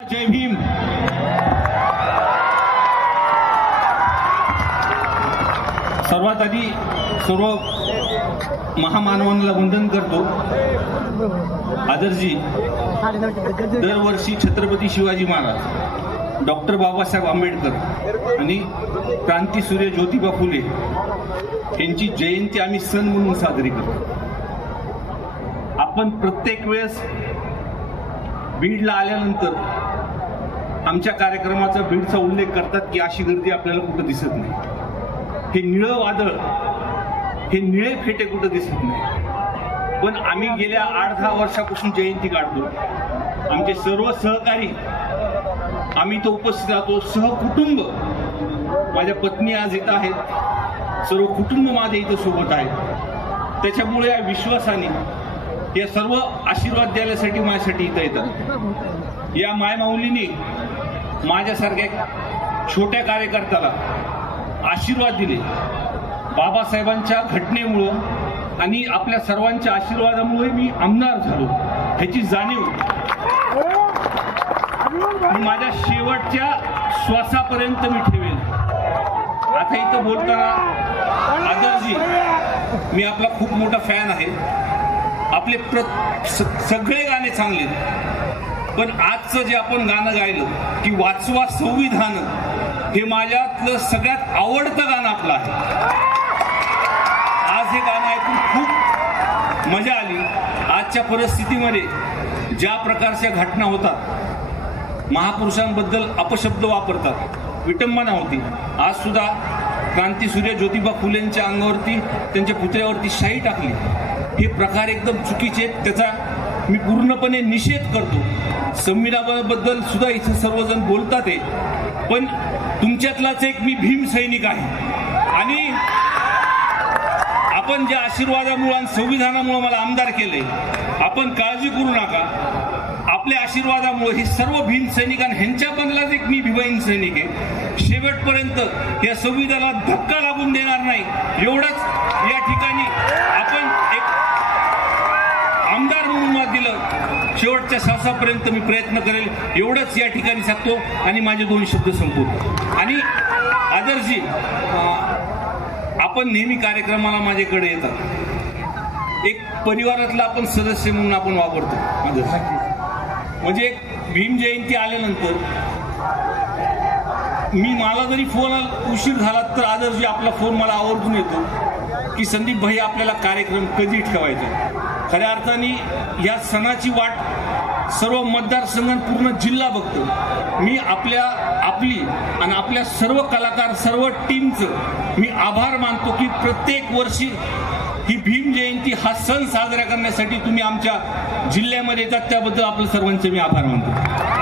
जय भीम. सर्वात आधी सर्व महामानवांना वंदन करतो. आदर्शजी, दरवर्षी छत्रपती शिवाजी महाराज, डॉक्टर बाबासाहेब आंबेडकर आणि क्रांतीसूर्य ज्योतिबा फुले यांची जयंती आम्ही सण म्हणून साजरी करतो. आपण प्रत्येक वेळेस बीडला आल्यानंतर आमच्या कार्यक्रमाचा बीडचा उल्लेख करतात की अशी गर्दी आपल्याला कुठं दिसत नाही. हे निळं वादळ, हे निळे फेटे कुठं दिसत नाही. पण आम्ही गेल्या 8-10 वर्षापासून जयंती काढतो. आमचे सर्व सहकारी आम्ही तो उपस्थित राहतो. सहकुटुंब, माझ्या पत्नी आज इथं आहेत, सर्व कुटुंब माझे इथं सोबत आहेत. त्याच्यामुळे या विश्वासाने या सर्व आशीर्वाद द्यायसाठी माझ्यासाठी इथं येतात. या मायमाऊलीने माझ्यासारख्या छोट्या कार्यकर्त्याला आशीर्वाद दिले. बाबासाहेबांच्या घटनेमुळं आणि आपल्या सर्वांच्या आशीर्वादामुळे मी आमदार झालो, ह्याची जाणीव मी माझ्या शेवटच्या श्वासापर्यंत मी ठेवेल. आता इथं बोलताना आदर्शजी, मी आपला खूप मोठा फॅन आहे. आपले सगळे गाणे चांगले, पण आजचं जे आपण गाणं गायलं की वाचवा संविधान, हे माझ्यातलं सगळ्यात आवडतं गाणं आपलं आहे. आज हे गाणं ऐकून खूप मजा आली. आजच्या परिस्थितीमध्ये ज्या प्रकारच्या घटना होतात, महापुरुषांबद्दल अपशब्द वापरतात, विटंबना होती. आज सुद्धा क्रांतीसूर्य ज्योतिबा फुलेंच्या अंगावरती, त्यांच्या पुतळ्यावरती शाई टाकली. हे प्रकार एकदम चुकीचे आहेत. त्याचा मी पूर्णपणे निषेध करतो. संविधानाबद्दल सुद्धा इथे सर्वजण बोलतात आहे, पण तुमच्यातलाच एक मी भीम सैनिक आहे. आणि आपण ज्या आशीर्वादामुळे आणि संविधानामुळे मला आमदार केले, आपण काळजी करू नका. आपल्या आशीर्वादामुळे हे सर्व भीम सैनिक आणि ह्यांच्यामधलाच एक मी भीम सैनिक आहे. शेवटपर्यंत या संविधानाला धक्का लागून देणार नाही, एवढंच या ठिकाणी आपण एक आमदार म्हणून मत दिलं. शेवटच्या श्वासापर्यंत मी प्रयत्न करेल, एवढंच या ठिकाणी सांगतो आणि माझे 2 शब्द संपवतो. आणि आदर्शजी, आपण नेहमी कार्यक्रमाला माझ्याकडे येतात. एक परिवारातला आपण सदस्य म्हणून आपण वापरतो. आदर्श म्हणजे भीम जयंती आल्यानंतर मला जरी फोन उशीर झाला तर आदर्शजी आपला फोन मला आवर्जून येतो की संदीप भाई, आपल्याला कार्यक्रम कधी ठेवायचा. खऱ्या अर्थाने या सणाची वाट सर्व मतदारसंघ, पूर्ण जिल्हा बघतो. मी आपली आणि आपल्या सर्व कलाकार, सर्व टीमचं मी आभार मानतो की प्रत्येक वर्षी ही भीम जयंती हा सण साजरा करण्यासाठी तुम्ही आमच्या जिल्ह्यामध्ये येतात. त्याबद्दल आपल्या सर्वांचे मी आभार मानतो.